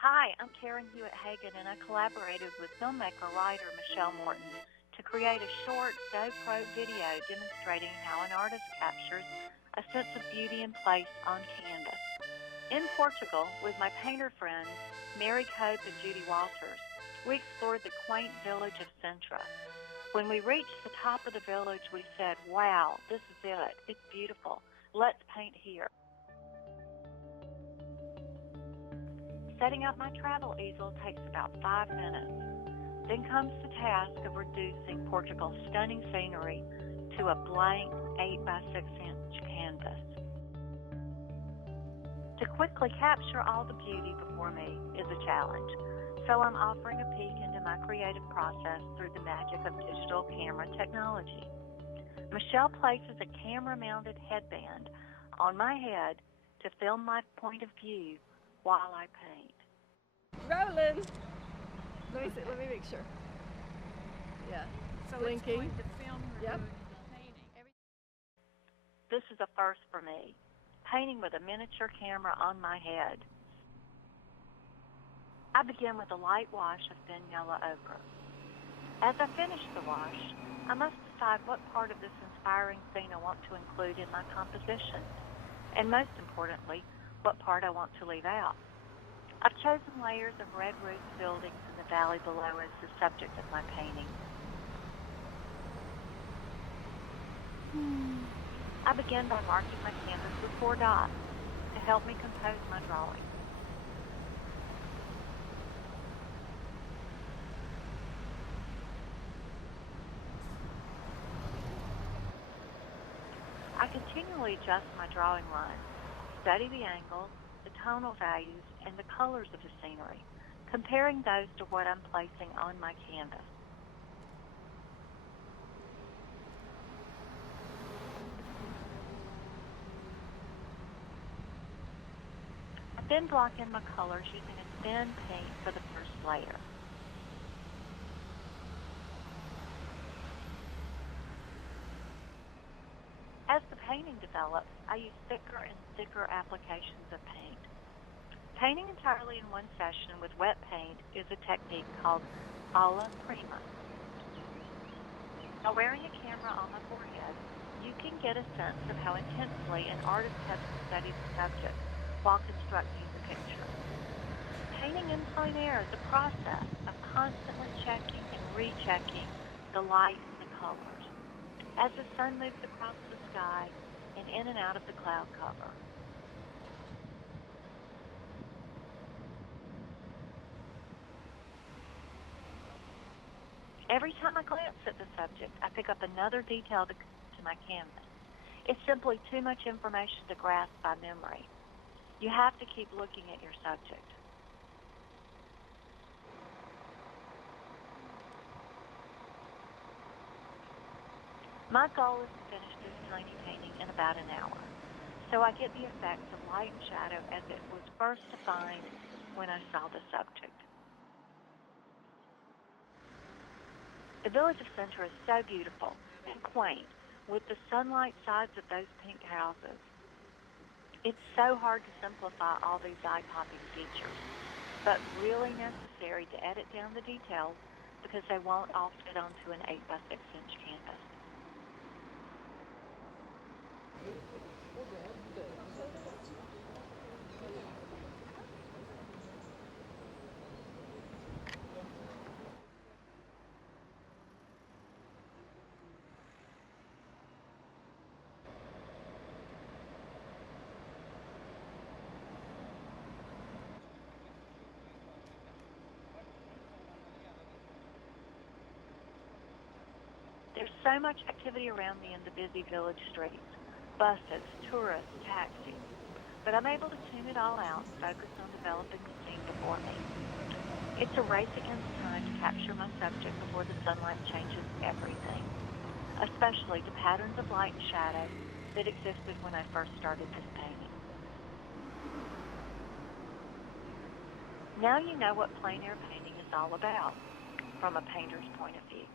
Hi, I'm Hewitt Hagan, and I collaborated with filmmaker-writer Michelle Morton to create a short GoPro video demonstrating how an artist captures a sense of beauty and place on canvas. In Portugal, with my painter friends Mary Cope and Judy Walters, we explored the quaint village of Sintra. When we reached the top of the village, we said, "Wow, this is it. It's beautiful. Let's paint here." Setting up my travel easel takes about 5 minutes. Then comes the task of reducing Portugal's stunning scenery to a blank 8 by 6 inch canvas. To quickly capture all the beauty before me is a challenge, so I'm offering a peek into my creative process through the magic of digital camera technology. Michelle places a camera-mounted headband on my head to film my point of view while I paint. Rolling. Let me see. Let me make sure. Yeah. So Blinking. it's going to film her Yep. doing the painting. This is a first for me, painting with a miniature camera on my head. I begin with a light wash of thin yellow ochre. As I finish the wash, I must decide what part of this inspiring scene I want to include in my composition, and most importantly, what part I want to leave out. I've chosen layers of red roofed buildings in the valley below as the subject of my painting. I begin by marking my canvas with 4 dots to help me compose my drawing. I continually adjust my drawing lines, study the angles, the tonal values, and the colors of the scenery, comparing those to what I'm placing on my canvas. I then block in my colors using a thin paint for the first layer. As the painting develops, I use thicker and thicker applications of paint. Painting entirely in one session with wet paint is a technique called plein. By wearing a camera on my forehead, you can get a sense of how intensely an artist has to study the subject while constructing the picture. Painting in plein air is a process of constantly checking and rechecking the light and the colors as the sun moves across the sky and in and out of the cloud cover. Every time I glance at the subject, I pick up another detail to my canvas. It's simply too much information to grasp by memory. You have to keep looking at your subject. My goal is to finish this tiny painting in about an hour, so I get the effects of light and shadow as it was first defined when I saw the subject. The village of Sintra is so beautiful and quaint, with the sunlight sides of those pink houses. It's so hard to simplify all these eye-popping features, but really necessary to edit down the details because they won't all fit onto an 8 by 6 inch canvas. There's so much activity around me in the busy village streets, buses, tourists, taxis, but I'm able to tune it all out and focus on developing the scene before me. It's a race against time to capture my subject before the sunlight changes everything, especially the patterns of light and shadow that existed when I first started this painting. Now you know what plein air painting is all about from a painter's point of view.